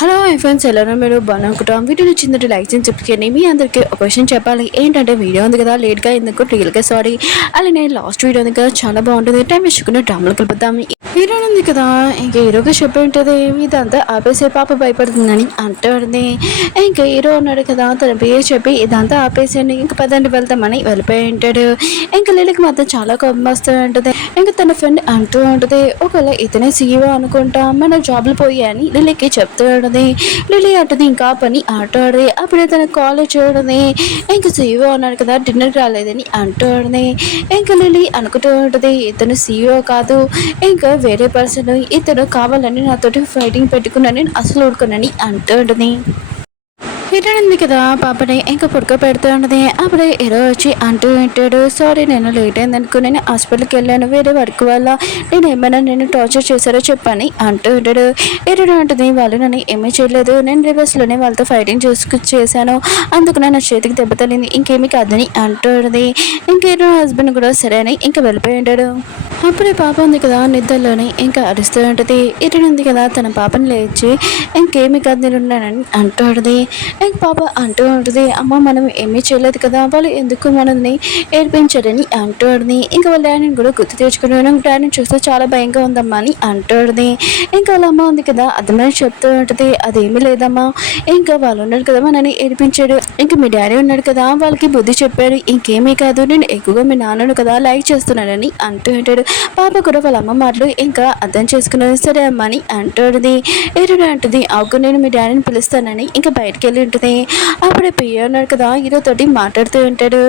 Hello my friends, ఎలా మీరు బాగునుకుంటాం. Video నచ్చిందంటే లైక్ చేసి చెప్పుకొని మీ అందరికీ ఒక విషయం చెప్పాలి. ఏంటంటే వీడియో ఉంది కదా, లేట్గా ఎందుకు రియల్గా సారీ. అలానే లాస్ట్ వీడియో ఉంది కదా, చాలా బాగుంటుంది. టైం వేసుకుని డ్రామాలు కలుపుతాం. హీరో ఉంది కదా, ఇంకా హీరోగా చెప్పి ఉంటుంది ఇదంతా ఆపేసే పాప భయపడుతుందని అంటాడుది. ఇంకా హీరో ఉన్నాడు కదా, తన పేరు చెప్పి ఇదంతా ఆపేసేయండి, ఇంకా పదండి వెళ్తామని వెళ్ళిపోయి ఉంటాడు. ఇంకా లిలీకి మాత్రం చాలా కోపం వస్తూ ఉంటుంది. ఇంకా తన ఫ్రెండ్ అంటూ ఉంటుంది, ఒకవేళ ఇతనే సీఈఓ అనుకుంటా, మన జాబ్లు పోయాయని లిలీకి చెప్తూ ఉంటుంది. లిలీ అంటుంది ఇంకా పని ఆటాడది. అప్పుడే తన కాలేజ్ చూడది, ఇంకా సీఈఓ అన్నాడు కదా డిన్నర్ రాలేదని అంటాడది. ఇంకా లిలీ అనుకుంటూ ఉంటుంది, ఇతను సీఈఓ కాదు, ఇంకా వేరే పర్సన్, ఇతను కావాలని నాతోటి ఫైటింగ్ పెట్టుకున్నాను, నేను అసలు ఊరుకున్నాని అంటాడని. హీరోయిన్ ఉంది కదా, పాపని ఇంకా పుడక పెడుతూ ఉన్నది. అప్పుడే హీరో వచ్చి అంటూ ఉంటాడు, సారీ నేను లేట్ అయింది అనుకో, నేను హాస్పిటల్కి వెళ్ళాను వేరే వర్క్ వల్ల, నేను టార్చర్ చేశారో చెప్పని అంటూ ఉంటాడు. హీరోయిన్ అంటుంది, వాళ్ళు నన్ను ఏమీ చేయలేదు, నేను రివర్స్లోనే వాళ్ళతో ఫైటింగ్ చేశాను, అందుకు నా చేతికి దెబ్బ తగిలింది, ఇంకేమీ కాదని అంటుంది. ఇంక హీరో హస్బెండ్ కూడా సరే అని ఇంకా వెళ్ళిపోయి ఉంటాడు. అప్పుడే పాప ఉంది కదా నిద్రలోని ఇంకా అరుస్తూ ఉంటుంది. హీరోయిన్ ఉంది కదా, తన పాపని లేచి ఇంకేమి కాదు నేనున్నానని అంటుంది. ఇంక పాప అంటూ ఉంటుంది, అమ్మ మనం ఏమీ చేయలేదు కదా, వాళ్ళు ఎందుకు మనల్ని ఏడిపించారని అంటుంది. ఇంకా వాళ్ళ డాడీని కూడా గుర్తు తెచ్చుకున్నాను, డాడీని చూస్తే చాలా భయంగా ఉందమ్మా అని అంటుంది. ఇంకా వాళ్ళ అమ్మ ఉంది కదా, అర్థమని చెప్తూ ఉంటుంది, అదేమీ లేదమ్మా, ఇంకా వాళ్ళు ఉన్నారు కదా మనని ఏడిపించాడు, ఇంకా మీ డాడీ ఉన్నాడు కదా వాళ్ళకి బుద్ధి చెప్పాడు, ఇంకేమీ కాదు, నేను ఎక్కువగా మీ నాన్నను కదా లైక్ చేస్తున్నానని అంటూ ఉంటాడు. పాప కూడా వాళ్ళ అమ్మ మాటలు ఇంకా అర్థం చేసుకున్నది. సరే అమ్మ అని అంటుంది. ఏరుడు అంటుంది, అవుకు నేను మీ డాడీని పిలుస్తానని ఇంకా బయటకు వెళ్ళి ఉంటుంది. అప్పుడే పియ్య ఉన్నాడు కదా హీరో తోటి మాట్లాడుతూ ఉంటాడు.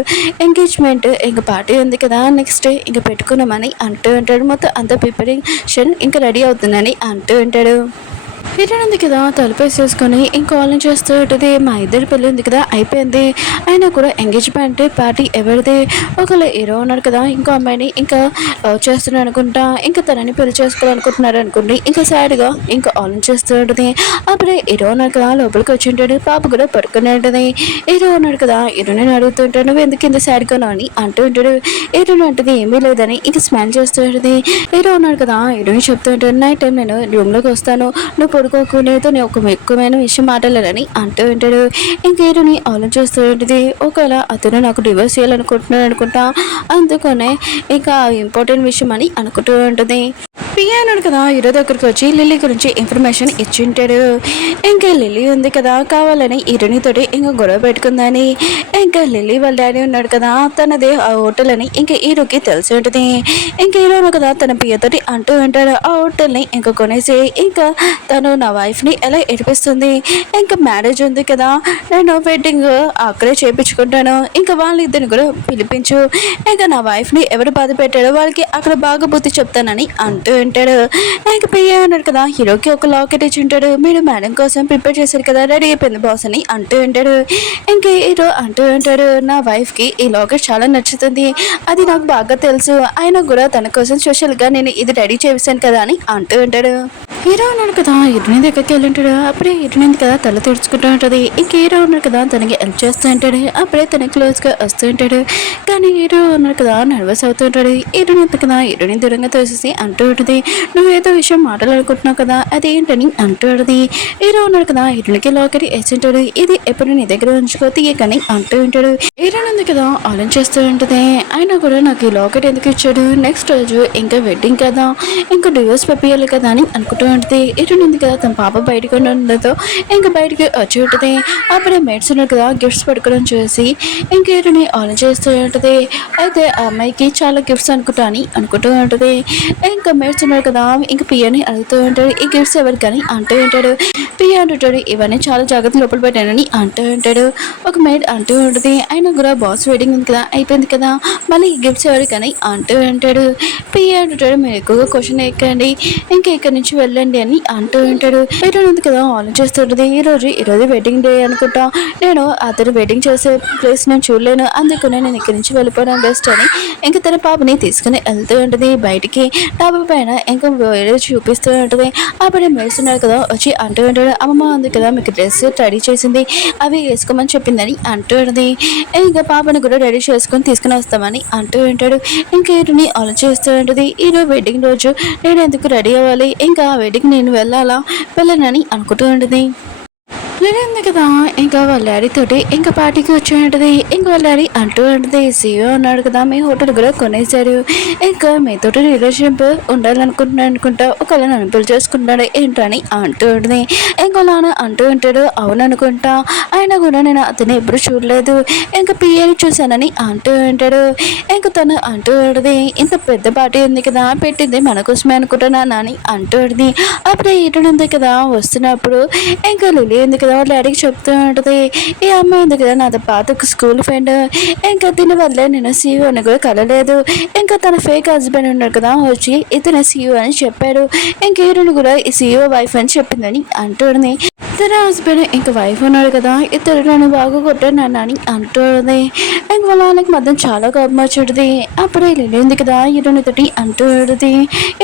ఎంగేజ్మెంట్ ఇంకా పార్టీ ఉంది కదా నెక్స్ట్ ఇంకా పెట్టుకున్నామని అంటూ ఉంటాడు. మొత్తం అంత ప్రిపరేషన్ ఇంకా రెడీ అవుతుందని అంటూ ఉంటాడు. హీరోయిన్ ఉంది కదా తలుపేసేసుకొని ఇంకా కాలింగ్ చేస్తూ ఉంటుంది, మా ఇద్దరు పెళ్ళి ఉంది కదా అయిపోయింది, అయినా కూడా ఎంగేజ్మెంట్ పార్టీ ఎవరిది, ఒకవేళ హీరో ఉన్నారు కదా ఇంకో అమ్మాయిని ఇంకా లవ్ చేస్తున్నాడు అనుకుంటా, ఇంకా తనని పెళ్లి చేసుకోవాలనుకుంటున్నారు అనుకోండి, ఇంకా సాడ్గా ఇంకా ఆలోచన చేస్తూ ఉంటుంది. అప్పుడే హీరో ఉన్నారు కదా లోపలికి వచ్చి ఉంటాడు. పాప కూడా పడుకుని ఉంటుంది. హీరో ఉన్నాడు కదా హీరోని అడుగుతుంటాడు, నువ్వు ఎందుకు ఇంత సాడ్గా అని అంటూ ఉంటాడు. హీరోని అంటుంది ఏమీ లేదని ఇంకా స్మైల్ చేస్తూ ఉంటుంది. హీరో ఉన్నాడు కదా హీరోని చెప్తూ ఉంటాడు, నైట్ టైం నేను రూమ్లోకి వస్తాను, నువ్వు పడుకోకునేతో నేను ఒక ఎక్కువమైన విషయం మాట్లాడాలని అంటూ ఉంటాడు. ఇంకేరుని ఆలోచిస్తూ ఉంటుంది, ఒకవేళ అతను నాకు డివోర్స్ చేయాలనుకుంటున్నాడు అనుకుంటా, అందుకనే ఇంకా ఇంపార్టెంట్ విషయం అని అనుకుంటూ ఉంటుంది. ప్రియా అన్నాడు కదా హీరో దగ్గరికి వచ్చి లిల్లీ గురించి ఇన్ఫర్మేషన్ ఇచ్చింటాడు. ఇంకా లిల్లీ ఉంది కదా కావాలని హీరోనితోటి ఇంకా గొడవ పెట్టుకుందని, ఇంకా లిల్లీ వాళ్ళ డాడీ ఉన్నాడు కదా తనదే ఆ హోటల్ అని ఇంకా హీరోకి తెలిసి ఉంటుంది. ఇంకా హీరో కదా తన ప్రియతోటి అంటూ ఉంటాడు, ఆ హోటల్ని ఇంకా కొనేసి ఇంకా తను నా వైఫ్ని ఎలా ఏడిపిస్తుంది, ఇంకా మ్యారేజ్ ఉంది కదా నేను వెడ్డింగ్ అక్కడే చేయించుకుంటాను, ఇంకా వాళ్ళిద్దరిని కూడా పిలిపించు, ఇంకా నా వైఫ్ని ఎవరు బాధ పెట్టాడో వాళ్ళకి అక్కడ బాగా బుద్ధి చెప్తానని అంటూ ఉంటాడు. ఇంకా పియ్య అన్నాడు కదా హీరోకి ఒక లాకెట్ ఇచ్చి ఉంటాడు, మీరు మేడం కోసం ప్రిపేర్ చేశారు కదా రెడీ అయిపోయింది బాస్ అని అంటూ ఉంటాడు. ఇంకా హీరో అంటూ ఉంటాడు, నా వైఫ్కి ఈ లాకెట్ చాలా నచ్చుతుంది, అది నాకు బాగా తెలుసు, అయినా కూడా తన కోసం స్పెషల్గా నేను ఇది రెడీ చేశాను కదా అని అంటూ ఉంటాడు. హీరో ఉన్నాడు కదా హీరోయిన్ దగ్గరికి వెళ్ళి ఉంటాడు. అప్పుడే హీరోయిన్ కదా తల తెరుచుకుంటూ ఉంటుంది. ఇంక హీరో ఉన్నాడు కదా తనకి హెల్ప్ చేస్తూ ఉంటాడు. అప్పుడే తన క్లోజ్గా వస్తూ ఉంటాడు. కానీ హీరో ఉన్నాడు కదా నర్వస్ అవుతూ ఉంటాడు. హీరోయిన్ కదా హీరోయిన్ దూరంగా తోసేసి అంటూ ఉంటుంది, నువ్వు ఏదో విషయం మాట్లాడుకుంటున్నావు కదా అదేంటని అంటూ ఉంటుంది. హీరో ఉన్నాడు కదా హీరోయిన్కి లాకెట్ వేసి ఉంటాడు, ఇది ఎప్పుడు నీ దగ్గర ఉంచుకో తీయకని అంటూ ఉంటాడు. హీరోయిన్ ఉంది కదా ఆలోచిస్తూ ఉంటుంది, అయినా కూడా నాకు ఈ లాకెట్ ఎందుకు ఇచ్చాడు, నెక్స్ట్ రోజు ఇంకా వెడ్డింగ్ కదా ఇంకా డివోర్స్ పంపించాలి కదా అని అనుకుంటూ ఉంటుంది. హీరోయిన్ ఉంది కదా తన పాప బయటకు ఉండడంతో ఇంకా బయటికి వచ్చి ఉంటుంది. అప్పుడే మేడ్స్ ఉన్నారు కదా గిఫ్ట్స్ పట్టుకోవడం చూసి ఇంకా హీరోని ఆలోచిస్తూ ఉంటుంది. అయితే ఆ అమ్మాయికి చాలా గిఫ్ట్స్ అనుకుంటా అని అనుకుంటూ ఉంటుంది. ఇంకా మేడ్స్ ఉన్నారు కదా ఇంకా పియ్యని అడుగుతూ ఉంటాడు, ఈ గిఫ్ట్స్ ఎవరికని అంటూ ఉంటాడు. పియ్య అంటుంటాడు, ఇవన్నీ చాలా జాగ్రత్త లోపల పెట్టానని అంటూ ఉంటాడు. ఒక మేడ్ అంటూ ఉంటుంది, అయినా కూడా బాస్ వెడ్డింగ్ ఉంది కదా అయిపోయింది కదా మళ్ళీ ఈ గిఫ్ట్స్ ఎవరికని అంటూ ఉంటాడు. పియ్య అంటుంటాడు, మీరు ఎక్కువగా క్వశ్చన్ ఎక్కండి, ఇంకా ఇక్కడి నుంచి వెళ్ళండి అని అంటూ ఉంటాడు. హీరోయిన్ ఉంది కదా ఆలోచిస్తుంటుంది, ఈరోజు వెడ్డింగ్ డే అనుకుంటా, నేను అతను వెడ్డింగ్ చేసే ప్లేస్ నేను చూడలేను, అందుకనే నేను ఇక్కడి నుంచి వెళ్ళిపోవడం బెస్ట్ అని ఇంకా తన పాపని తీసుకుని వెళ్తూ ఉంటుంది. బయటికి డాబా పైన పైన ఇంకా వేరే చూపిస్తూ ఉంటుంది. అప్పుడే మేడుస్తున్నాడు కదా వచ్చి అంటూ ఉంటాడు, అమ్మమ్మ ఉంది కదా మీకు డ్రెస్ రెడీ చేసింది, అవి వేసుకోమని చెప్పిందని అంటూ ఉంటుంది. ఇంకా పాపని కూడా రెడీ చేసుకొని తీసుకుని వస్తామని అంటూ ఉంటాడు. ఇంకా వీటిని ఆలోచిస్తూ ఉంటుంది, ఈరోజు వెడ్డింగ్ రోజు నేను ఎందుకు రెడీ అవ్వాలి, ఇంకా ఆ వెడ్డింగ్ నేను వెళ్ళనని అనుకుంటూ ఉంటుంది. లేదంది కదా ఇంకా వాళ్ళ డాడీ తోటి ఇంకా పార్టీకి వచ్చి ఉంటుంది. ఇంకా వాళ్ళ డాడీ అంటూ ఉంటుంది, సీఓ అన్నాడు కదా మీ హోటల్ కూడా కొనేసారు, ఇంకా మీతోటి రిలేషన్షిప్ ఉండాలనుకుంటున్నాడు అనుకుంటా, ఒకవేళ నన్ను పెళ్లి చేసుకుంటాడు ఏంటని అంటూ ఉంటుంది. ఇంకా నాన్న అంటూ ఉంటాడు, అవును అనుకుంటా, అయినా కూడా నేను అతను ఎప్పుడు చూడలేదు, ఇంకా పిఏని చూశానని అంటూ ఉంటాడు. ఇంకా తను అంటూ ఉంటుంది, ఇంత పెద్ద పార్టీ ఉంది కదా పెట్టింది మన కోసమే అనుకుంటున్నా అని అంటూ ఉంటుంది. అప్పుడే ఈటడు ఉంది కదా వస్తున్నప్పుడు ఇంకా లిలీ ఉంది కదా వాళ్ళ డాడీకి చెప్తూ ఉంటుంది, ఈ అమ్మాయి ఉంది కదా నాది పాత స్కూల్ ఫ్రెండ్, ఇంకా దీని వల్లే నేను సీఓ అని కూడా కలలేదు, ఇంకా తన ఫేక్ హస్బెండ్ ఉన్నాడు కదా వచ్చి ఇతను సీఓ అని చెప్పాడు, ఇంకేరుని కూడా ఈ సీఓ వైఫ్ అని చెప్పిందని అంటుంది. ఇతర హస్బెండ్ ఇంకా వైఫ్ ఉన్నాడు కదా ఇతరు నన్ను బాగా కొట్టాను అని అంటుంది. ఇంక వాళ్ళ వాళ్ళకి మధ్య చాలా కోపం వచ్చుంటుంది. అప్పుడే వెళ్ళింది కదా హీరోని తోటి అంటుంది,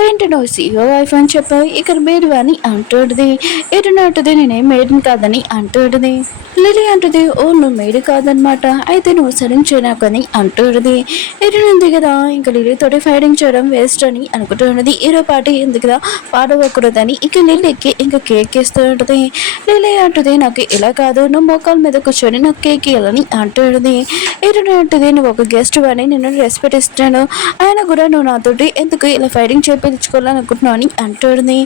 ఏంటి నువ్వు సీఓ వైఫ్ అని చెప్పావు ఇక్కడ మేడు అని అంటుంది. హీరోని అంటుంది, నేనేం మేడుని కాదని అంటుంది. లిలీ అంటుంది, ఓ నువ్వు మేడు కాదనమాట, అయితే నువ్వు సరింగ్ చేయనాకని అంటుంది. హీరోని ఉంది కదా ఇంకా లిలీ తోటి ఫైటింగ్ చేయడం వేస్ట్ అని అనుకుంటున్నది. హీరో పార్టీ ఉంది కదా పాడవకూడదని ఇంకా లిల్లీకి ఇంకా కేక్ ఇస్తూ ఉంటుంది. లిలీ అంటుంది, నాకు ఇలా కాదు నువ్వు మోకాల మీద కూర్చొని నాకు కేక్ ఇవ్వాలని అంటుంది. హీరోని అంటుంది, నువ్వు ఒక గెస్ట్ అని నేను రెస్పెక్ట్ ఇస్తాను, ఆయన కూడా నువ్వు నాతోటి ఎందుకు ఇలా ఫైటింగ్ చేయించుకోవాలని అనుకుంటున్నావు అని అంటుంది.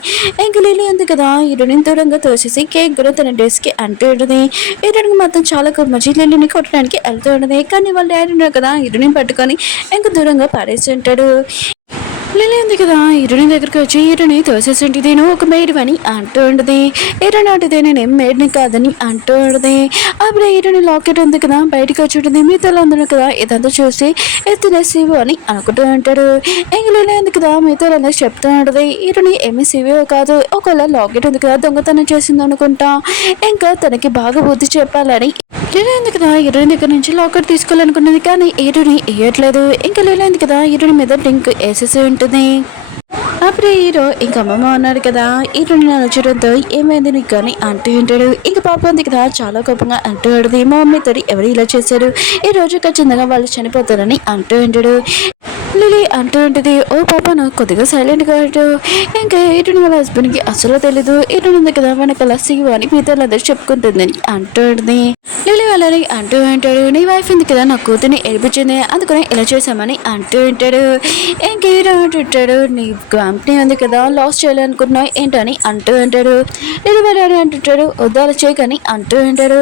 ఇంకా లిలీ ఉంది కదా హీరోని దూరంగా తోసేసి కేక్ కూడా తన డ్రెస్కి అంటుంది. హీరోనికి మాత్రం చాలా కోపం లిల్లీని కొట్టడానికి వెళ్తూ ఉంటుంది. కానీ వాళ్ళ డాడీ ఉన్నారు కదా హీరోని పట్టుకొని ఇంకా దూరంగా పారేసి ఉంటాడు. లిలీ ఉంది కదా హీరోని దగ్గరికి వచ్చి హీరోని తోసేసింటిది, నువ్వు ఒక మేడ్ అని అంటూ ఉంటుంది. హీరోని అంటుంది, నేనేం మేడ్ని కాదని అంటూ ఉంటుంది. అప్పుడు హీరోని లాకెట్ ఉంది కదా బయటకు వచ్చి ఉంటుంది. మీతో అందరూ కదా ఇదంతా చూసి ఎత్తినేసివు అని అనుకుంటూ ఉంటాడు. ఇంక లిలీ ఉంది కదా మీతో అందరూ చెప్తూ ఉంటుంది, హీరోని ఏమీ సివో కాదు, ఒకవేళ లాకెట్ ఉంది కదా దొంగతనం చేసింది అనుకుంటా, ఇంకా తనకి బాగా బుద్ధి చెప్పాలని లిలీ ఉంది కదా హీరోని దగ్గర నుంచి లాకెట్ తీసుకోవాలనుకున్నది. కానీ హీరోని వేయట్లేదు. ఇంకా లిలీ ఉంది కదా హీరోని మీద డ్రింక్ వేసేసి ఉంటుంది. అప్పుడే హీరో ఇంక అమ్మమ్మ అన్నాడు కదా హీరోని నచ్చడంతో ఏమైంది నీకు అని అంటూ ఉంటాడు. ఇంక పాప ఉంది కదా చాలా కోపంగా అంటూ ఉంటుంది, మా మమ్మీతో ఎవరు ఇలా చేశారు, ఈ రోజు ఖచ్చితంగా వాళ్ళు చనిపోతారని అంటూ ఉంటాడు. లిలీ అంటూ ఉంటుంది, ఓ పాప నాకు కొద్దిగా సైలెంట్గా అంటూ. ఇంకా హీరోని వాళ్ళ హస్బెండ్కి అసలు తెలీదు హీరోని ఉంది కదా వెనకాల సీఓ అని మిగతా అందరూ చెప్పుకుంటుందని అంటూ ఉంటుంది. లిలీ వాళ్ళని అంటూ ఉంటాడు, నీ వైఫ్ ఉంది కదా నా కూతుర్ని ఏడిపించింది అందుకని ఇలా చేసామని అంటూ ఉంటాడు. ఇంక హీరో అంటుంటాడు, నీ కంపెనీ ఉంది కదా లాస్ చేయాలనుకుంటున్నావు ఏంటని అంటూ ఉంటాడు. లిలీ వాళ్ళని అంటుంటాడు, వద్దాలు చేయకని అంటూ ఉంటాడు.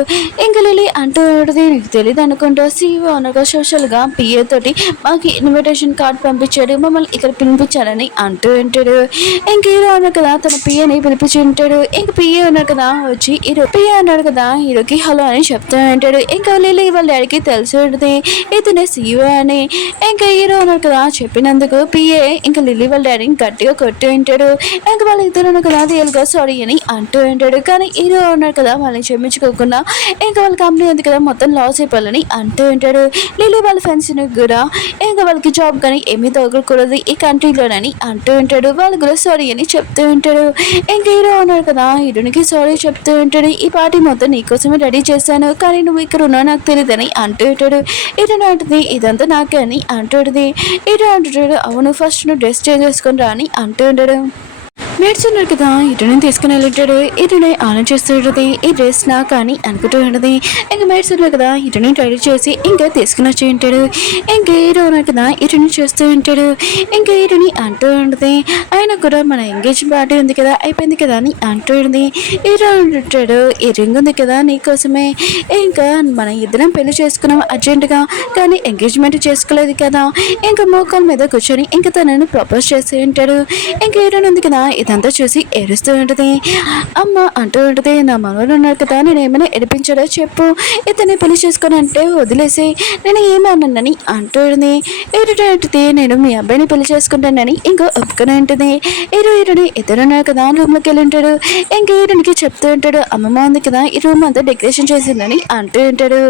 ఇంకా లిలీ అంటూ ఉంటుంది, నీకు తెలియదు అనుకుంటా సీఓ అనగా సోషల్గా పిఏ తోటి మాకు ఇన్విటేషన్ కార్డ్ పంపించాడు, మమ్మల్ని ఇక్కడ పిలిపించాలని అంటూ ఉంటాడు. ఇంక హీరో అన్నాడు కదా తన పిఏని పిలిపించి ఉంటాడు. ఇంక పిఏ ఉన్నారు కదా వచ్చి హీరో పిఏ అన్నాడు కదా హీరోకి హలో అని చెప్తూ ఉంటాడు. ఇంకా లిలీ వాళ్ళ డాడీకి తెలిసి ఉంటుంది ఇతనే సీఓ అని. ఇంకా హీరో అన్నాడు కదా చెప్పినందుకు పిఏ ఇంకా లిలీ వాళ్ళ డాడీని గట్టిగా కొట్టి ఉంటాడు. ఇంకా వాళ్ళ ఇద్దరు కదా రియల్గా సారీ అని అంటూ ఉంటాడు. కానీ హీరో అన్నాడు కదా వాళ్ళని క్షమించుకోకుండా ఇంకా వాళ్ళ కంపెనీ ఉంది కదా మొత్తం లాస్ అయిపోవాలని అంటూ ఉంటాడు. లిలీ వాళ్ళ ఫ్రెండ్స్ని కూడా ఇంకా వాళ్ళకి జాబ్ కానీ ఏమీ తగ్గకూడదు ఈ కంట్రీలోనని అంటూ ఉంటాడు. వాళ్ళు కూడా సారీ అని చెప్తూ ఉంటాడు. ఇంకా హీరో అన్నాడు కదా హీరోనికి సారీ చెప్తూ ఉంటాడు, ఈ పార్టీ మొత్తం నీకోసమే రెడీ చేశాను కానీ నువ్వు ఇక్కడ ఉన్నావు నాకు తెలియదని అంటూ ఉంటాడు. హీరో అంటుంది, ఇదంతా నాకే అని అంటుంది. హీరో అంటుంటాడు, అవును ఫస్ట్ నువ్వు డ్రెస్ చేంజ్ చేసుకుని రా అని అంటూ ఉంటాడు. మేడ్స్ ఉన్నారు కదా ఇటుని తీసుకుని వెళ్ళింటాడు. ఇటుని ఆన్ చేస్తుంటది, ఈ డ్రెస్ నా కానీ అనుకుంటూ ఉంటుంది. ఇంకా మేడ్స్ ఉన్నారు కదా ఇటుని రెడీ చేసి ఇంకా తీసుకుని వచ్చి ఉంటాడు. ఇంకా హీరో ఉన్నారు కదా ఇటుని చేస్తూ ఉంటాడు. ఇంకా హీరోని అంటూ ఉంటుంది, ఆయన కూడా మన ఎంగేజ్ పార్టీ ఉంది కదా అయిపోయింది కదా అని అంటూ ఉంటుంది. హీరో అంటుంటాడు, ఈ రింగ్ ఉంది కదా నీకోసమే, ఇంకా మనం ఇద్దరం పెళ్లి చేసుకున్నాం అర్జెంటుగా కానీ ఎంగేజ్మెంట్ చేసుకోలేదు కదా. ఇంకా మోకాల మీద కూర్చొని ఇంకా తనని ప్రపోజ్ చేస్తూ ఉంటాడు. ఇంకా హీరోని ఉంది కదా ఇదంతా చూసి ఏడుస్తూ ఉంటుంది. అమ్మ అంటూ ఉంటుంది, నా మనవడు ఉన్నారు కదా, నేను ఏమైనా ఏడిపించాడో చెప్పు, ఇతన్ని పెళ్లి చేసుకొని అంటే వదిలేసి నేను ఏమన్నానని అంటూ ఉంటుంది. ఏడుంటుంది, నేను మీ అబ్బాయిని పెళ్లి చేసుకుంటానని ఇంకో ఒప్పుకొని ఉంటుంది. హీరోని ఇద్దరున్నారు కదా రూమ్లోకి వెళ్ళి ఉంటాడు. ఇంక హీరోనికి చెప్తూ ఉంటాడు, అమ్మమ్మ ఉంది కదా ఈ రూమ్ అంతా డెకరేషన్ చేసిందని అంటూ ఉంటాడు.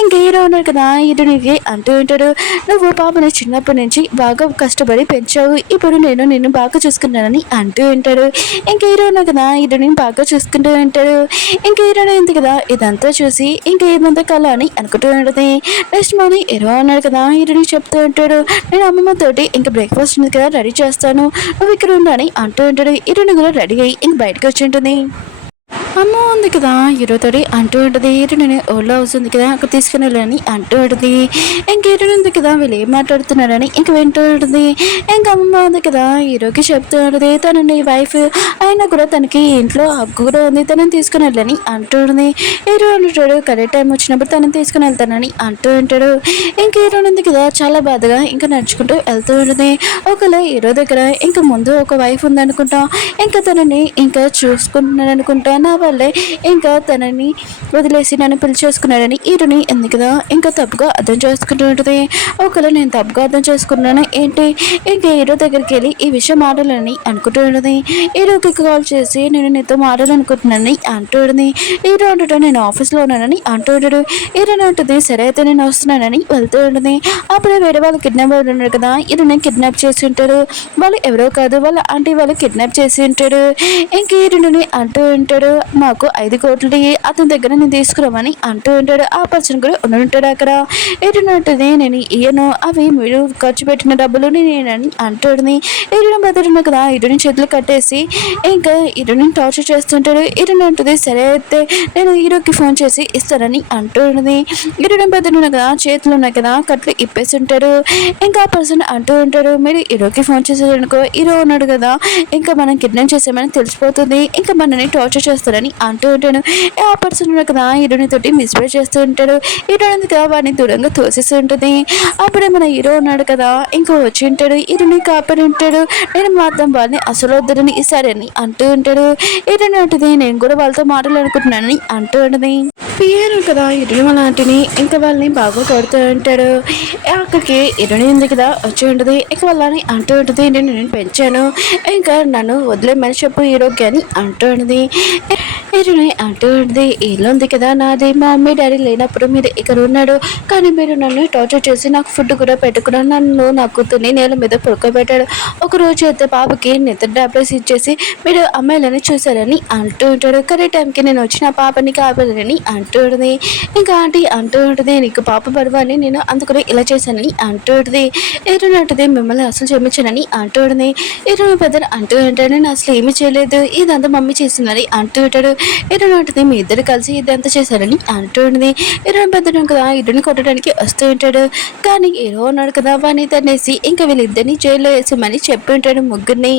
ఇంక హీరో ఉన్నారు కదా హీరోనికి అంటూ ఉంటాడు, నువ్వు పాపని చిన్నప్పటి నుంచి బాగా కష్టపడి పెంచావు, ఇప్పుడు నేను నిన్ను బాగా చూసుకుంటానని అంటూ ఉంటాడు. ఇంక హీరో ఉన్నారు కదా హీరోని బాగా చూసుకుంటూ ఉంటాడు. ఇంక హీరోని ఉంది కదా ఇదంతా చూసి ఇంక ఏమంతా కళ అని అనుకుంటూ ఉంటుంది. నెక్స్ట్ మార్నింగ్ హీరో ఉన్నారు కదా హీరోని చెప్తూ ఉంటాడు, నేను అమ్మమ్మ తోటి ఇంక బ్రేక్ఫాస్ట్ ఉంది కదా రెడీ చేస్తాను, నువ్వు ఇక్కడ ఉండని అంటూ ఉంటాడు. హీరోని కూడా రెడీ అయ్యి ఇంక బయటకు వచ్చి ఉంటుంది. అమ్మ ఉంది కదా హీరోతోటి అంటూ ఉంటుంది, హీరోని ఓల్డ్ హౌస్ ఉంది కదా అక్కడ తీసుకుని వెళ్ళని అంటూ ఉంటుంది. ఇంక హీరో ఉంది కదా వీళ్ళు ఏం మాట్లాడుతున్నారని ఇంక వింటూ ఉంటుంది. ఇంక అమ్మ ఉంది కదా హీరోకి చెప్తూ ఉంటుంది, తను నీ వైఫ్ అయినా కూడా తనకి ఇంట్లో హక్కు కూడా ఉంది, తనని తీసుకుని వెళ్ళని అంటూ ఉంటుంది. హీరో అంటాడు, కరెక్ట్ టైం వచ్చినప్పుడు తనని తీసుకుని వెళ్తానని అంటూ ఉంటాడు. ఇంక హీరో ఉంది కదా చాలా బాధగా ఇంకా నడుచుకుంటూ వెళ్తూ ఉంటుంది. ఒకవేళ హీరో దగ్గర ఇంకా ముందు ఒక వైఫ్ ఉందనుకుంటా, ఇంకా తనని ఇంకా చూసుకుంటున్నాడు అనుకుంటా, నా వల్లే ఇంకా తనని వదిలేసి నన్ను పెళ్లి చేసుకున్నాడని హీరోని ఎందుకు కదా ఇంకా తప్పుగా అర్థం చేసుకుంటూ ఉంటుంది. ఒకవేళ నేను తప్పుగా అర్థం చేసుకున్నాను ఏంటి, ఇంకా హీరో దగ్గరికి వెళ్ళి ఈ విషయం మాట్లాడాలని అనుకుంటూ ఉంటుంది. హీరోకి కాల్ చేసి నేను నీతో మాట్లాడాలనుకుంటున్నానని అంటూ ఉంటుంది. హీరో అంటాడు, నేను ఆఫీస్లో ఉన్నానని అంటూ ఉంటాడు. హీరోని ఉంటుంది, సరే అయితే నేను వస్తున్నానని వెళ్తూ ఉంటుంది. అప్పుడే వేరే వాళ్ళు కిడ్నాప్ ఉన్నారు కదా, హీరోని కిడ్నాప్ చేసి ఉంటారు. వాళ్ళు ఎవరో కాదు, వాళ్ళ ఆంటీ వాళ్ళు కిడ్నాప్ చేసి ఉంటారు. ఇంక హీరోని అంటూ ఉంటాడు, మాకు 5 కోట్లు అతని దగ్గర నేను తీసుకురామని అంటూ ఉంటాడు. ఆ పర్సన్ కూడా ఉంటాడు అక్కడ. ఏంటంటే నేను ఇయ్యను, అవి మీరు ఖర్చు పెట్టిన డబ్బులు నేనని అంటుంది. ఇరుని బదులు కదా ఇరుని చేతులు కట్టేసి ఇంకా ఇరుని టార్చర్ చేస్తుంటాడు. ఇరుని ఉంటుంది, సరే అయితే నేను హీరోకి ఫోన్ చేసి ఇస్తానని అంటుంది. ఇరుని బదులు కదా చేతులు ఉన్నాయి కదా కట్లు ఇప్పేసి ఉంటాడు. ఇంకా ఆ పర్సన్ అంటూ ఉంటాడు, మీరు హీరోకి ఫోన్ చేసేదనుకో హీరో ఉన్నాడు కదా ఇంకా మనం కిడ్నాప్ చేసామని తెలిసిపోతుంది, ఇంకా మనని టార్చర్ చేస్తారని అంటూ ఉంటాడు. ఆ పర్సన్ కదా హీరోని తోటి మిస్బిహేవ్ చేస్తూ ఉంటాడు. హీరోని కదా వాడిని దూరంగా తోసేస్తూ ఉంటుంది. అప్పుడే మన హీరో ఉన్నాడు కదా ఇంకా వచ్చి ఉంటాడు, హీరోని కాపాడి ఉంటాడు. నేను మాత్రం వాళ్ళని అసలు వద్దని ఈసారి అంటూ ఉంటాడు. హీరోని ఉంటుంది, నేను కూడా వాళ్ళతో మాట్లాడాలనుకుంటున్నానని అంటూ ఉంటుంది. పియర్ కదా హీరోని వాళ్ళ ఆంటీని ఇంకా వాళ్ళని బాగా కొడుతూ ఉంటాడు. అక్కడికి హీరోని ఉంది కదా వచ్చి ఉంటుంది. ఇక వాళ్ళని అంటూ ఉంటుంది, నేను పెంచాను ఇంకా నన్ను వదిలేమని చెప్పు హీరోకి అని అంటూ ఉంటుంది. హీరోని అంటూ ఉంటుంది, ఇల్లు ఉంది కదా నాది, మా మమ్మీ డాడీ లేనప్పుడు మీరు ఇక్కడ ఉన్నాడు, కానీ మీరు నన్ను టార్చర్ చేసి నాకు ఫుడ్ కూడా పెట్టుకున్నాను, నన్ను నా కూతుర్ని నేల మీద పడుకోబెట్టాడు. ఒకరోజు అయితే పాపకి నిద్ర టాబ్లెట్స్ ఇచ్చేసి మీరు అమ్మాయిలని చూశారని అంటూ ఉంటాడు. కరెక్ట్ టైంకి నేను వచ్చిన పాపని కాపాలని అంటూ ఉంటుంది. ఇంకా ఆంటీ అంటూ ఉంటుంది, నీకు పాప పడవని నేను అందుకని ఇలా చేశానని అంటూ ఉంటుంది. హీరోని అంటుంది, మిమ్మల్ని అసలు క్షమించానని అంటూ ఉంటుంది. హీరోని పెద్ద అంటూ ఉంటాడు, నేను అసలు ఏమీ చేయలేదు, ఇదంతా మమ్మీ చేసిందని అంటూ ఉంటాడు. హీరోని ఉంటుంది, మీ ఇద్దరు కలిసి ఇదంతా చేశారని అంటూ ఉంటుంది. హీరోని పెద్దడం కదా హీరోని కొట్టడానికి వస్తూ ఉంటాడు. కానీ హీరో ఉన్నాడు కదా వాడిని తనేసి ఇంకా వీళ్ళిద్దరిని జైల్లో వేసామని చెప్పి ఉంటాడు ముగ్గురిని.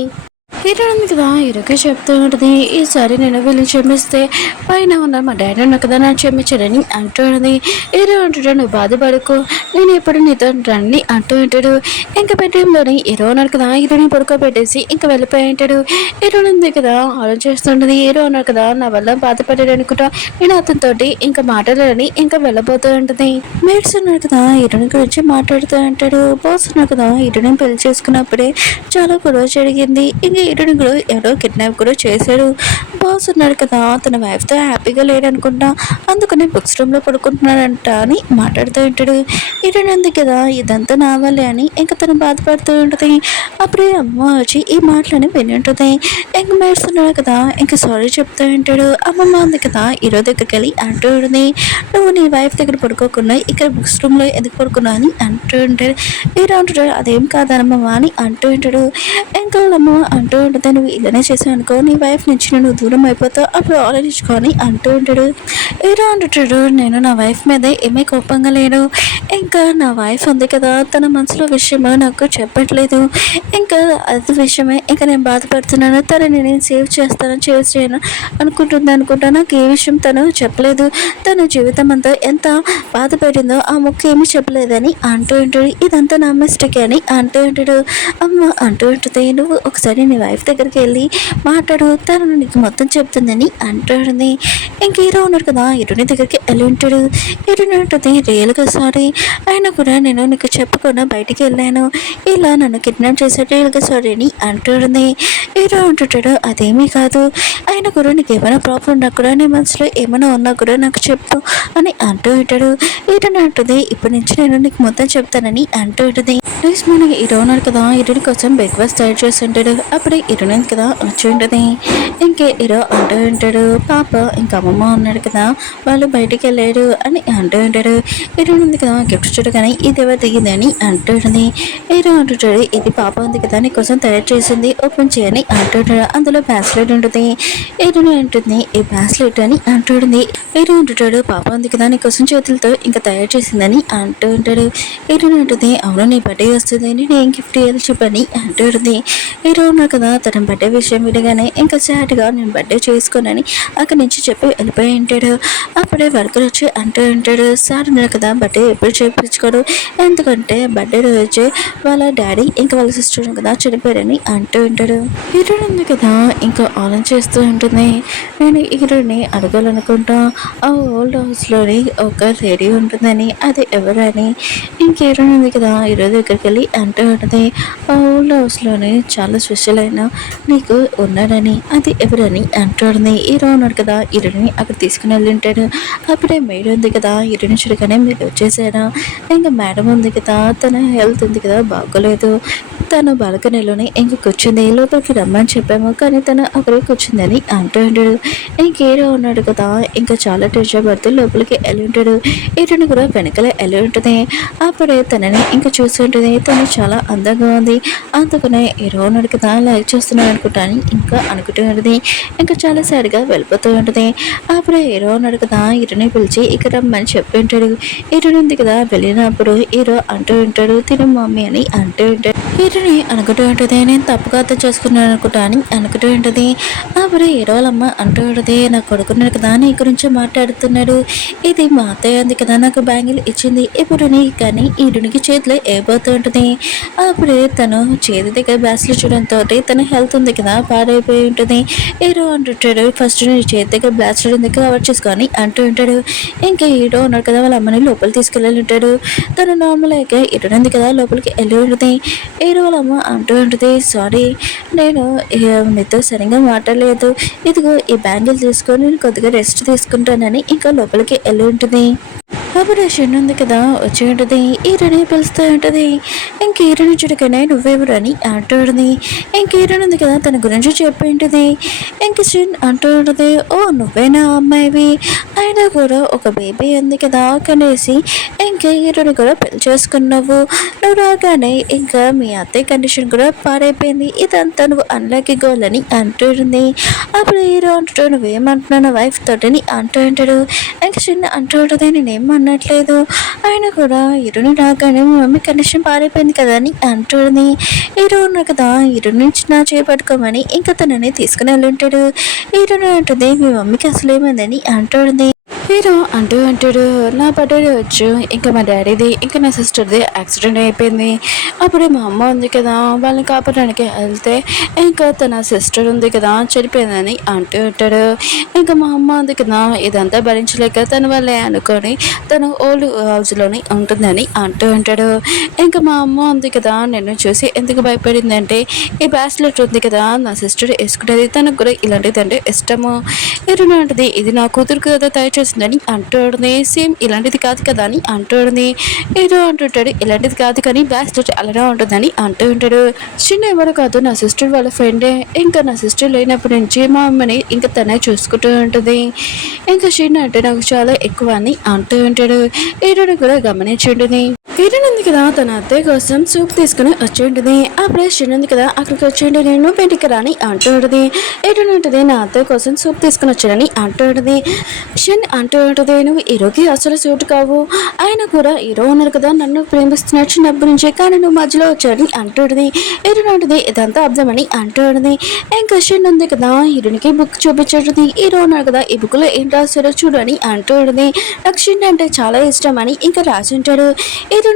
హీరో ఉంది కదా హీరోకి చెప్తూ ఉంటుంది, ఈసారి నేను వీళ్ళని క్షమిస్తే పైన ఉన్న మా డాడీ ఉన్నా కదా నన్ను క్షమించాడని అంటూ ఉంటుంది. హీరో అంటాడు, నువ్వు బాధపడకు, నేను ఎప్పుడు నీతో రండి అంటూ ఉంటాడు. ఇంకా బెడ్రూమ్లోని హీరో ఉన్నాడు కదా హీరోని పడుకోబెట్టేసి ఇంకా వెళ్ళిపోయి ఉంటాడు. హీరో ఉంది కదా ఆలోచిస్తుంటుంది, హీరో ఉన్నాడు కదా నా వల్ల బాధపడ్డాడు అనుకుంటా, నేను అతనితోటి ఇంకా మాట్లాడాలని ఇంకా వెళ్ళబోతూ ఉంటుంది. మేడ్స్ ఉన్నాడు కదా హీరోని గురించి మాట్లాడుతూ ఉంటాడు. బాస్ ఉన్నాడు కదా హీరోని పెళ్లి చేసుకున్నప్పుడే చాలా గొడవ జరిగింది, ఇంకా హీరోని కూడా ఎవరో కిడ్నాప్ కూడా చేశాడు. బాస్ ఉన్నాడు కదా తన వైఫ్తో హ్యాపీగా లేడనుకుంటా, అందుకని బుక్స్ రూమ్లో పడుకుంటున్నాడంట అని మాట్లాడుతూ ఉంటాడు. హీరోని ఉంది కదా ఇదంతా నావాలి అని ఇంకా తను బాధపడుతూ ఉంటుంది. అప్పుడే అమ్మ వచ్చి ఈ మాటలని విని ఉంటుంది. ఇంకా మేడుస్తున్నాడు కదా ఇంకా సారీ చెప్తూ ఉంటాడు. అమ్మమ్మ ఉంది కదా హీరో దగ్గరికి వెళ్ళి అంటూ ఉంటుంది, నువ్వు నీ వైఫ్ దగ్గర పడుకోకుండా ఇక్కడ బుక్స్ రూమ్లో ఎందుకు పడుకున్నా అని అంటూ ఉంటాడు. హీరో అంటాడు, అదేం కాదమ్మమ్మ అని అంటూ ఉంటాడు. ఇంకా వాళ్ళమ్మ అంటూ ఉంటుంది, నువ్వు ఇలానే చేసావు అనుకో నీ వైఫ్ నుంచి నువ్వు దూరం అయిపోతావు అప్పుడు ఆలోచించుకొని అంటూ ఉంటాడు. ఏదో అంటుంటాడు, నేను నా వైఫ్ మీద ఏమీ కోపంగా లేను, ఇంకా నా వైఫ్ ఉంది కదా తన మనసులో విషయమో నాకు చెప్పట్లేదు, ఇంకా అది విషయమే ఇంకా నేను బాధపడుతున్నాను, తనని నేను సేవ్ చేయను అనుకుంటా. నాకు ఏ విషయం తను చెప్పలేదు, తన జీవితం అంతా ఎంత బాధపడిందో ఆ ముక్క ఏమీ చెప్పలేదని అంటూ ఉంటాడు. ఇదంతా నా మిస్టేక్ అని అంటూ ఉంటాడు. అమ్మ అంటూ ఉంటుంది, నువ్వు ఒకసారి నీ వైఫ్ దగ్గరికి వెళ్ళి మాట్లాడు, తను నీకు మొత్తం చెప్తుందని అంటుంది. ఇంక హీరో ఉన్నాడు కదా, హీరోని దగ్గరికి వెళ్ళి ఉంటాడు. హీరోని ఉంటుంది, రియల్గా సారీ, అయినా కూడా నేను నీకు చెప్పకుండా బయటికి వెళ్ళాను, ఇలా నన్ను కిడ్నాప్ చేశాడు, రియల్గా సారీ అని అంటుంది. హీరో అంటుంటాడు, అదేమీ కాదు, అయినా కూడా నీకు ఏమైనా ప్రాబ్లం ఉన్నా కూడా నీ మనసులో ఏమైనా ఉన్నా కూడా నాకు చెప్పు అని అంటూ ఉంటాడు. హీరోని అంటుంది, ఇప్పటి నుంచి నేను నీకు మొత్తం చెప్తానని అంటూ ఉంటుంది. ప్లీజ్ మనకి హీరో ఉన్నాడు కదా, హీరోని కోసం బ్రేక్ఫాస్ట్ తయారు చేసి ఉంటాడు. అప్పుడే హీరోని కదా వచ్చి ఉంటుంది. ఇంకే హీరో అంటూ ఉంటాడు, పాప ఇంకా అమ్మమ్మ ఉన్నాడు కదా వాళ్ళు బయటికి వెళ్ళారు అని అంటూ ఉంటాడు. హీరోని ఉంది కదా గిఫ్ట్ చూడగానే ఇది ఎవరు దిగింది అని అంటూ ఉంటుంది. హీరో అంటుంటాడు, ఇది పాప ఉంది కదా నీకోసం తయారు చేసింది, ఓపెన్ చేయని అంటుంటాడు. అందులో బ్రాస్లెట్ ఉంటుంది. హీరోని అంటుంది, ఈ బ్రాస్లెట్ అని అంటుంది. హీరో అంటుంటాడు, పాప ఉంది కదా నీకోసం చేతులతో ఇంకా తయారు చేసిందని అంటూ ఉంటాడు. హీరోని అంటుంది, అవును నీ బర్త్డే వస్తుంది, నేను ఏం గిఫ్ట్ ఇవ్వాలి చెప్పని అంటూ ఉంటుంది. హీరో ఉన్నాడు కదా తన బర్త్డే విషయం వినగానే ఇంకా సాడ్గా నేను బర్త్డే చేసుకోనని అక్కడి నుంచి చెప్పి వెళ్ళిపోయి ఉంటాడు. అప్పుడే వర్కర్ వచ్చి అంటూ ఉంటాడు, సార్ ఉన్నాడు కదా బర్త్డే ఎప్పుడు చేయించుకోడు, ఎందుకంటే బర్త్డే రోజు వాళ్ళ డాడీ ఇంకా వాళ్ళ సిస్టర్ కదా చనిపోయారని అంటూ ఉంటాడు. హీరోని ఉంది కదా ఇంకా ఆలోచన చేస్తూ ఉంటుంది, నేను హీరోని అడగాలనుకుంటా, ఆ ఓల్డ్ హౌస్లోని ఒక లేడీ ఉంటుందని, అది ఎవరని. ఇంక హీరోని ఉంది కదా హీరో దగ్గరికి వెళ్ళి అంటూ ఉంటుంది, ఆ ఓల్డ్ హౌస్లోని చాలా స్పెషల్ అయిన నీకు ఉన్నాడని, అది ఎవరని అంటుంది. హీరో ఉన్నాడు కదా హీరోని అక్కడ తీసుకుని వెళ్ళి ఉంటాడు. అప్పుడే మేడం ఉంది కదా హీరోని చూడగానే మీరు వచ్చేసారా, ఇంకా మేడం ఉంది కదా తన హెల్త్ ఉంది కదా బాగోలేదు, తను బాల్కనీలోనే ఇంక కూర్చుంది, లోపలికి రమ్మని చెప్పాము కానీ తను అక్కడే కూర్చుందని అంటూ ఉంటాడు. ఇంక హీరో ఉన్నాడు కదా ఇంకా చాలా టెన్షన్ పడుతూ లోపలికి వెళ్ళి ఉంటాడు. హీరోని కూడా వెనకలే వెళ్ళి ఉంటుంది. అప్పుడే తనని ఇంకా చూసి ఉంటుంది, తను చాలా అందంగా ఉంది, అందుకనే హీరో ఉన్నాడు కదా లైక్ చేస్తున్నాడు అనుకుంటాను ఇంకా అనుకుంటూ ఉంటుంది. ఇంకా చాలా సాడ్గా వెళ్ళిపోతూ ఉంటుంది. అప్పుడే హీరో ఉన్నాడు కదా హీరోని పిలిచి ఇక్కడ రమ్మని చెప్పి ఉంటాడు. హీరోని ఉంది కదా వెళ్ళినప్పుడు హీరో అంటూ ఉంటాడు, తిను మమ్మీ అని అంటూ ఉంటాడు. హీరోని అనుకుంటూ ఉంటుంది, నేను తప్పుగా అర్థం చేసుకున్నాను అనుకుంటా అని అనుకుంటూ ఉంటుంది. అప్పుడు హీరోలమ్మ అంటూ ఉంటుంది, నా కొడుకున్నాడు కదా నీ గురించి మాట్లాడుతున్నాడు, ఇది మా అత్తయ్య ఉంది కదా నాకు బ్యాంగిల్ ఇచ్చింది, ఇప్పుడు నీ కానీ హీరోనికి చేతిలో ఏపోతూ ఉంటుంది. అప్పుడే తను చేతి దగ్గర బ్యాస్లు చూడడంతో తన హెల్త్ ఉంది కదా పాడైపోయి ఉంటుంది. హీరో అంటుంటాడు, ఫస్ట్ నీ చేతి దగ్గర బ్లాస్టర్ ఉంది కవర్ చేసుకొని అంటూ ఉంటాడు. ఇంకా హీరో ఉన్నాడు కదా వాళ్ళ అమ్మని లోపలికి తీసుకెళ్ళి ఉంటాడు. తను నార్మల్ అయితే హీరో ఉంది కదా లోపలికి వెళ్ళి ఉంటుంది. హీరో వాళ్ళ అమ్మ అంటూ ఉంటుంది, సారీ నేను మీతో సరిగ్గా మాట్లాడలేదు, ఇదిగో ఈ బ్యాంగిల్ తీసుకొని నేను కొద్దిగా రెస్ట్ తీసుకుంటానని ఇంకా లోపలికి వెళ్ళి ఉంటుంది. అప్పుడు షెన్ ఉంది కదా వచ్చి ఉంటుంది, హీరోని పిలుస్తూ ఉంటుంది. ఇంక హీరోని చూడగానే నువ్వెవరు అని అంటూ ఉంటుంది. ఇంక హీరోని ఉంది కదా తన గురించి చెప్పి ఉంటుంది. ఇంక షెన్ అంటూ ఉంటుంది, ఓ నువ్వేనా అమ్మాయివి, అయినా కూడా ఒక బేబీ ఉంది కదా కనేసి ఇంకా హీరోని కూడా పెళ్లి చేసుకున్నావు, నువ్వు రాగానే ఇంకా మీ అత్తయ్య కండిషన్ కూడా పాడైపోయింది, ఇదంతా నువ్వు అన్లకి గోల్ అని అంటుంది. అప్పుడు హీరో అంటూ నువ్వేమంటున్నావు నా వైఫ్ తోటని అంటూ ఉంటాడు. ఇంకా షెన్ అంటూ ఉంటుంది, నేనేం అనట్లేదు, ఆయన కూడా హీరోని రాగానే మీ మమ్మీ కండిషన్ పారైపోయింది కదా అని అంటుంది. హీరో ఉన్నారు కదా హీరో నుంచి నా చేపట్టుకోమని ఇంకా తనని తీసుకుని వెళ్ళి ఉంటాడు. హీరోని అంటుంది, మీ మమ్మీకి అసలు ఏమైందని అంటుంది. హీరో అంటూ అంటాడు, నా బర్త్డే వచ్చు ఇంకా మా డాడీది ఇంకా నా సిస్టర్ది యాక్సిడెంట్ అయిపోయింది, అప్పుడే మా అమ్మ ఉంది కదా వాళ్ళని కాపాడడానికి వెళ్తే ఇంకా తన సిస్టర్ ఉంది కదా చనిపోయిందని అంటూ ఉంటాడు. ఇంకా మా అమ్మ ఉంది కదా ఇదంతా భరించలేక తన వల్లే అనుకొని తను ఓల్డ్ హౌస్లోని ఉంటుందని అంటూ ఉంటాడు. ఇంకా మా అమ్మ ఉంది కదా నన్ను చూసి ఎందుకు భయపడిందంటే ఈ బ్రాస్లెట్ ఉంది కదా నా సిస్టర్ వేసుకునేది, తనకు కూడా ఇలాంటిది అంటే ఇష్టము, ఇలాంటిది ఇది నా కూతురు కదా తయారు చేసిందని అంటుంది, సేమ్ ఇలాంటిది కాదు కదా అని అంటుంది. ఏదో అంటుంటాడు, ఇలాంటిది కాదు కానీ బ్రాస్లెట్ అలానే ఉంటుందని అంటూ ఉంటాడు. చిన్న ఎవరు కాదు నా సిస్టర్ వాళ్ళ ఫ్రెండే, ఇంకా నా సిస్టర్ లేనప్పటి నుంచి మా అమ్మని ఇంకా తనే చూసుకుంటూ ఉంటుంది, ఇంకా చిన్న అంటే నాకు చాలా ఎక్కువ అని అంటూ ఉంటాడు. ఏడోని కూడా గమనించుంటుంది. కిరణ్ ఉంది కదా తన అత్తయ్య కోసం సూప్ తీసుకుని వచ్చి ఉంటుంది. అప్పుడే షిన్ ఉంది కదా అక్కడికి వచ్చేయండి నేను బయటికి రాని అంటూ ఉంటుంది. ఏంటంటే నా అత్తయ్య కోసం సూప్ తీసుకుని వచ్చానని అంటూ ఉంటుంది. షిన్ అంటూ ఉంటుంది నువ్వు హీరోకి అసలు సూట్ కావు, ఆయన కూడా హీరో ఉన్నారు కదా నన్ను ప్రేమిస్తున్నాడు చిన్నప్పటి నుంచి, కానీ నువ్వు మధ్యలో వచ్చాడని అంటూ ఉంటుంది. ఏంటంటే ఇదంతా అర్థమని అంటూ ఉంటుంది. ఇంకా షిన్ ఉంది కదా హీరోనికి బుక్ చూపించుంటుంది. హీరో ఉన్నారు కదా ఈ బుక్ లో ఏం రాశారో చూడు అని అంటూ ఉంటుంది. నాకు షిన్ అంటే చాలా ఇష్టం అని ఇంకా రాసి ఉంటాడు.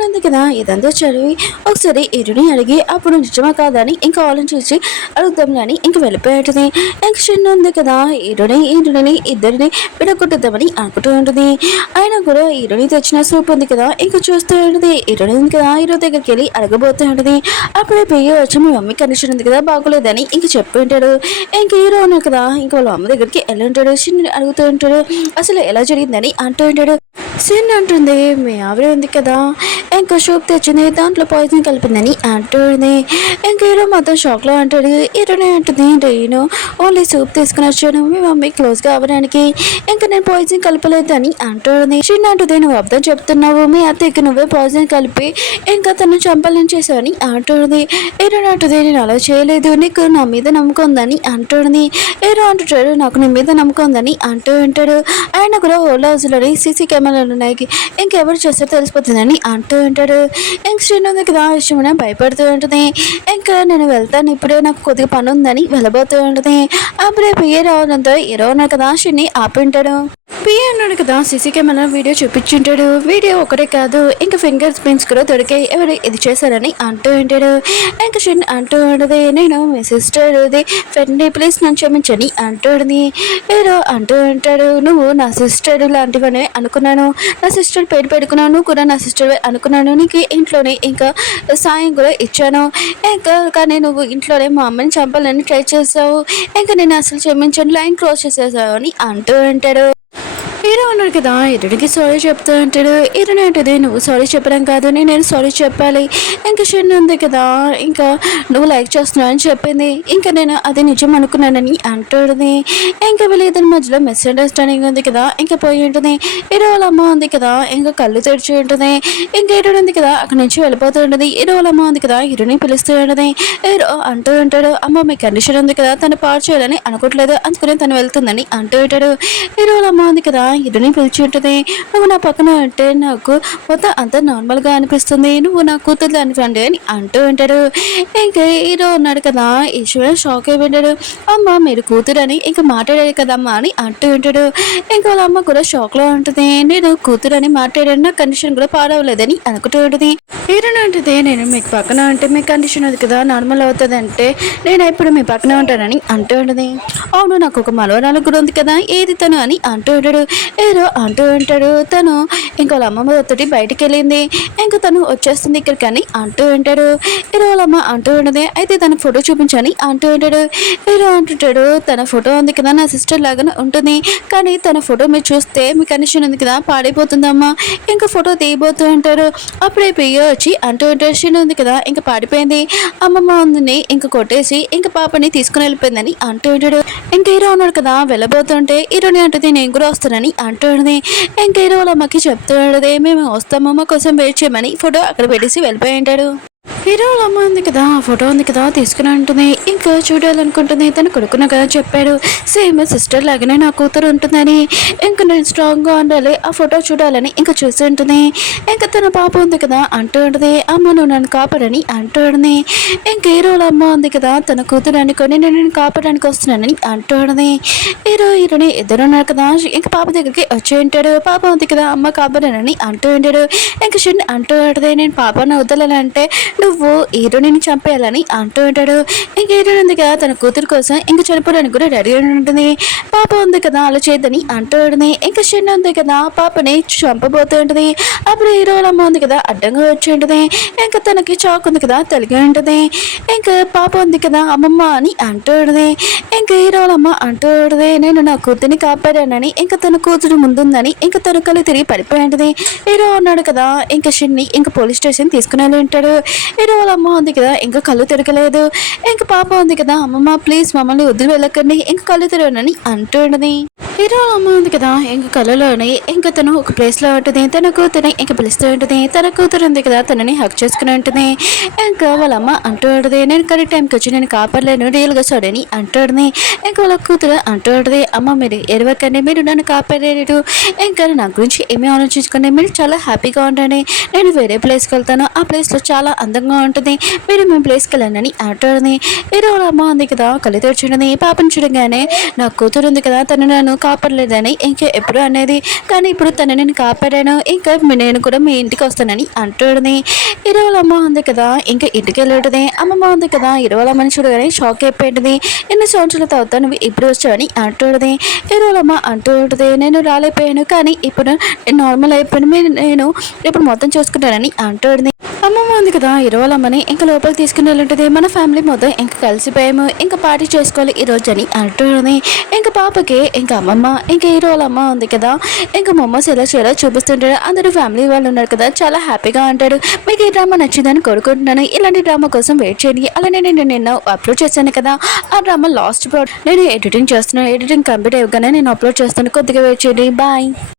ఉంది కదా ఇదంతా చదివి ఒకసారి ఎరుని అడిగి అప్పుడు నిజమా కాదా అని ఇంకా ఆలోచించి అడుగుతాంని ఇంకా వెళ్ళిపోయేది. నెక్స్ట్ ఉంది కదా ఈరుని ఇద్దరిని విడగొట్టుద్దామని అనుకుంటూ ఉంటుంది. ఆయన కూడా ఈరుని తెచ్చిన సూప్ ఉంది కదా ఇంకా చూస్తూ ఉంటుంది. ఈరుని ఉంది కదా హీరో దగ్గరికి వెళ్ళి అడగబోతూ ఉంటుంది. అప్పుడే పెయ్యి వచ్చి మీ మమ్మీ కండిషన్ ఉంది కదా బాగోలేదని ఇంక చెప్పి ఉంటాడు. ఇంక హీరో ఉన్నారు కదా ఇంకా వాళ్ళ అమ్మ దగ్గరికి వెళ్ళి ఉంటాడు. చిన్న అడుగుతూ ఉంటాడు అసలు ఎలా జరిగిందని అంటూ ఉంటాడు. సిన్ అంటుంది మీ ఆవిడ ఉంది కదా ఇంకా సూప్ తెచ్చింది దాంట్లో పాయిజన్ కలిపిందని అంటుంది. ఇంకా హీరో మొత్తం షాక్లో అంటాడు. హీరోనే అంటుంది నేను ఓన్లీ సూప్ తీసుకుని వచ్చాను మీ మమ్మీ క్లోజ్గా అవ్వడానికి, ఇంకా నేను పాయిజన్ కలపలేదని అంటుంది. చిన్న అంటుంది నువ్వు అర్థం చెప్తున్నావు, మీ అత్తయ్యకి నువ్వే పాయిజన్ కలిపి ఇంకా తను చంపాలని చేసావని అంటుంది. హీరోనే అంటుంది నేను అలా చేయలేదు, నీకు నా మీద నమ్మకం ఉందని అంటుంది. హీరో అంటుంటాడు నాకు నీ మీద నమ్మకం ఉందని అంటూ ఉంటాడు. ఆయన కూడా ఓల్డ్ హౌస్లోని సీసీ కెమెరాలు ఉన్నాయి ఇంకెవరు చేస్తారో తెలిసిపోతుందని అంటూ ఉంటాడు. ఇంక శ్రీను ఉంది కదా ఇష్టమైన భయపడుతూ ఉంటుంది. ఇంకా నేను వెళ్తాను ఇప్పుడే నాకు కొద్దిగా పని ఉందని వెళ్ళబోతూ ఉంటుంది. అప్పుడే పిఏ రావడంతో హీరో ఉన్నారు కదా షిన్ని ఆపి ఉంటాడు. పిఏ అన్నాడు కదా సీసీ కెమెరా వీడియో చూపించుంటాడు. వీడియో ఒకటే కాదు ఇంకా ఫింగర్ ప్రింట్స్ కూడా దొరికాయి ఎవరు ఇది చేశారని అంటూ ఉంటాడు. ఇంకా షిన్ అంటూ ఉంటుంది నేను మీ సిస్టర్ ఇది ఫ్రెండ్ని ప్లీజ్ నన్ను క్షమించని అంటూ ఉంటుంది. హీరో అంటూ ఉంటాడు నువ్వు నా సిస్టర్ లాంటివని అనుకున్నాను, నా సిస్టర్ పేరు పెట్టుకున్నాను, నువ్వు కూడా నా సిస్టర్ అనుకున్నాను, నీకు ఇంట్లోనే ఇంకా సాయం కూడా ఇచ్చాను, ఇంకా కానీ నువ్వు ఇంట్లోనే మా అమ్మని చంపాలని ట్రై చేసావు, ఇంకా నేను అసలు క్షమించను లైన్ క్లోజ్ చేసేసావు అని అంటూ ఉంటాడు. హీరో ఉన్నాడు కదా హీరోనికి సారీ చెప్తూ అంటాడు. హీరోని అంటుంది నువ్వు సారీ చెప్పడం కాదు నేను సారీ చెప్పాలి, ఇంకా షెన్ ఉంది కదా ఇంకా నువ్వు లైక్ చేస్తున్నావు అని చెప్పింది, ఇంకా నేను అది నిజం అనుకున్నానని అంటుంది. ఇంకా వీళ్ళు ఇద్దరి మధ్యలో మిస్అండర్స్టాండింగ్ ఉంది కదా ఇంకా పోయి ఉంటుంది. హీరో వాళ్ళ అమ్మ ఉంది కదా ఇంకా కళ్ళు తెరిచి ఉంటుంది. ఇంకా హీరో ఉంది కదా అక్కడి నుంచి వెళ్ళిపోతూ ఉంటుంది. హీరో వాళ్ళ అమ్మ ఉంది కదా హీరోని పిలుస్తూ ఉంటుంది. హీరో అంటూ ఉంటాడు అమ్మ మీ కండిషన్ ఉంది కదా తను పాడు చేయాలని అనుకోవట్లేదు అందుకని తను వెళ్తుందని అంటూ ఉంటాడు. హీరో వాళ్ళ అమ్మ ఉంది కదా హీరోని పిలిచి ఉంటుంది. నువ్వు నా పక్కన అంటే నాకు మొత్తం అంతా నార్మల్గా అనిపిస్తుంది, నువ్వు నా కూతురు అనిపండి అని అంటూ ఉంటాడు. ఇంకా హీరో ఉన్నాడు కదా ఈశ్వర్ షాక్ అయిపోయాడు. అమ్మ మీరు కూతురు అని ఇంకా మాట్లాడారు కదమ్మా అని అంటూ ఉంటాడు. ఇంకా వాళ్ళ అమ్మ కూడా షాక్లో ఉంటుంది. నేను కూతురు అని మాట్లాడాను నా కండిషన్ కూడా పాడవలేదని అనుకుంటూ ఉంటుంది. హీరోని ఉంటుంది నేను మీకు పక్కన అంటే మీ కండిషన్ అది కదా నార్మల్ అవుతుంది అంటే నేను ఇప్పుడు మీ పక్కన ఉంటానని అంటూ ఉంటుంది. అవును నాకు ఒక మనవరాలు కూడా ఉంది కదా ఏది తను అని అంటూ ఉంటాడు. ఏదో అంటూ ఉంటాడు తను ఇంకా వాళ్ళ అమ్మమ్మ తోటి బయటికి వెళ్ళింది ఇంకా తను వచ్చేస్తుంది ఇక్కడికి అని అంటూ ఉంటాడు. హీరో వాళ్ళ అమ్మ అంటూ ఉండదు అయితే తన ఫోటో చూపించని అంటూ ఉంటాడు. హీరో అంటుంటాడు తన ఫోటో ఉంది కదా నా సిస్టర్ లాగానే ఉంటుంది కానీ తన ఫోటో మీరు చూస్తే మీ కండిషన్ ఉంది కదా పాడైపోతుందమ్మా ఇంకా ఫోటో తీయబోతూ ఉంటారు. అప్పుడే పియ్య వచ్చి అంటూ ఉంటాడు షీన్ ఉంది కదా ఇంకా పాడిపోయింది అమ్మమ్మ ఉందని ఇంకా కొట్టేసి ఇంకా పాపని తీసుకుని వెళ్ళిపోయిందని అంటూ ఉంటాడు. ఇంకా హీరో ఉన్నాడు కదా వెళ్ళబోతుంటే హీరోని అంటుంది నేను కూడా వస్తానని అంటూ ఉంటుంది. ఇంకా హీరో వాళ్ళ అమ్మకి చెప్తూ ఉంటుంది మేము వస్తామమ్మ కోసం వెయిట్ చేయమని ఫోటో అక్కడ పెట్టేసి వెళ్ళిపోయి ఉంటాడు. హీరో వాళ్ళ అమ్మ ఉంది కదా ఆ ఫోటో ఉంది కదా తీసుకుని ఉంటుంది. ఇంకా చూడాలనుకుంటుంది తన కొడుకున కదా చెప్పాడు సేమ్ సిస్టర్ లాగానే నా కూతురు ఉంటుందని ఇంకా నేను స్ట్రాంగ్గా ఉండాలి ఆ ఫోటో చూడాలని ఇంకా చూసి ఉంటుంది. ఇంకా తన పాప ఉంది కదా అంటూ ఉంటుంది అమ్మ నువ్వు నన్ను కాపాడని అంటూ ఉంటుంది. ఇంకా హీరో వాళ్ళ అమ్మ ఉంది కదా తన కూతురు అనుకొని నేను కాపాడడానికి వస్తున్నానని అంటూ ఉంటుంది. హీరోని ఇద్దరు ఉన్నారు కదా ఇంకా పాప దగ్గరికి వచ్చి ఉంటాడు. పాప ఉంది కదా అమ్మ కాపాడనని అంటూ ఉంటాడు. ఇంకా షిన్ అంటూ ఉంటుంది నేను పాపను వదలాలంటే నువ్వు హీరోని చంపేయాలని అంటూ ఉంటాడు. ఇంక హీరోయిన్ ఉంది కదా తన కూతురు కోసం ఇంక చనిపోవడానికి కూడా రెడీ ఉంటుంది. పాప ఉంది కదా అలా చేయదని అంటూ ఉంటుంది. ఇంకా చిన్న ఉంది కదా పాపని చంపబోతూ ఉంటుంది. అప్పుడు హీరో అమ్మ ఉంది కదా అడ్డంగా వచ్చి ఉంటుంది. ఇంకా తనకి చాక్ ఉంది కదా తెలిగి ఉంటుంది. ఇంకా పాప ఉంది కదా అమ్మమ్మ అని అంటూ ఉంటుంది. ఇంకా హీరో అమ్మ అంటూ ఉంటుంది నేను నా కూతురిని కాపాడానని ఇంకా తన కూతురు ముందుందని ఇంకా తన కళ్ళు తిరిగి పడిపోయి ఉంటుంది. హీరో ఉన్నాడు కదా ఇంకా షిన్ని ఇంకా పోలీస్ స్టేషన్ తీసుకుని వెళ్ళి ఉంటాడు. హీరో వాళ్ళ అమ్మ ఉంది కదా ఇంకా కళ్ళు తిరగలేదు. ఇంకా పాప ఉంది కదా అమ్మమ్మ ప్లీజ్ మమ్మల్ని వదిలి వెళ్ళకండి ఇంకా కళ్ళు తిరగనని అంటూ ఉండదు. హీరో అమ్మ ఉంది కదా ఇంక కళలోని ఇంక తను ఒక ప్లేస్లో ఉంటుంది. తన కూతురు ఇంక పిలుస్తూ ఉంటుంది. తన కూతురు ఉంది కదా తనని హక్ చేసుకుని ఉంటుంది. ఇంకా వాళ్ళ అమ్మ అంటూ ఉంటుంది, నేను కరెక్ట్ టైంకి వచ్చి నేను కాపాడలేను రియల్గా చూడని అంటుంది. ఇంకా వాళ్ళ కూతురు అంటూ ఉంటుంది, అమ్మ మీరు ఎరవకండి, మీరు నన్ను కాపాడలేరు, ఇంకా నా గురించి ఏమీ ఆలోచించుకోండి, మీరు చాలా హ్యాపీగా ఉండండి, నేను వేరే ప్లేస్కి వెళ్తాను, ఆ ప్లేస్లో చాలా అందంగా ఉంటుంది, మీరు మేము ప్లేస్కి వెళ్ళండి అంటుంది. హీరో వాళ్ళ అమ్మ ఉంది కదా కళ్ళు తెరిచిండని పాపను చూడగానే నా కూతురు ఉంది కదా తను నన్ను కాపాడలేదని ఇంకా ఎప్పుడు అనేది, కానీ ఇప్పుడు తను నేను కాపాడాను, ఇంకా నేను కూడా మీ ఇంటికి వస్తానని అంటుంది. ఇరవల అమ్మ ఉంది కదా ఇంకా ఇంటికి వెళ్ళేటది. అమ్మమ్మ ఉంది కదా ఇరవల అమ్మని చూడగానే షాక్ అయిపోయింది. ఎన్ని సంవత్సరాల తర్వాత నువ్వు ఇప్పుడు వచ్చావని అంటుంది. ఇరవలమ్మ అంటూ ఉంటుంది, నేను రాలేకపోయాను కానీ ఇప్పుడు నార్మల్ అయిపోయాను, నేను ఇప్పుడు మొత్తం చూసుకుంటానని అంటుంది. అమ్మమ్మ ఉంది కదా ఇరవలమ్మని ఇంకా లోపలికి తీసుకుని వెళ్ళుంటుంది. మన ఫ్యామిలీ మొత్తం ఇంకా కలిసిపోయాము, ఇంకా పార్టీ చేసుకోవాలి ఈ రోజు అని అంటుంది. ఇంకా పాపకి ఇంకా అమ్మమ్మ ఇంకా ఇరవలమ్మ ఉంది కదా ఇంకా మొమ్మస్ ఎలా చేయాలో చూపిస్తుంటాడు. అందరూ ఫ్యామిలీ వాళ్ళు ఉన్నారు కదా చాలా హ్యాపీగా అంటాడు. మీకు ఈ డ్రామా నచ్చిందని కోరుకుంటున్నాను. ఇలాంటి డ్రామా కోసం వెయిట్ చేయండి. అలానే నేను నిన్న అప్లోడ్ చేశాను కదా ఆ డ్రామా లాస్ట్ నేను ఎడిటింగ్ చేస్తున్నాను. ఎడిటింగ్ కంప్లీట్ అవ్వగానే నేను అప్లోడ్ చేస్తాను. కొద్దిగా వెయిట్ చేయండి. బాయ్.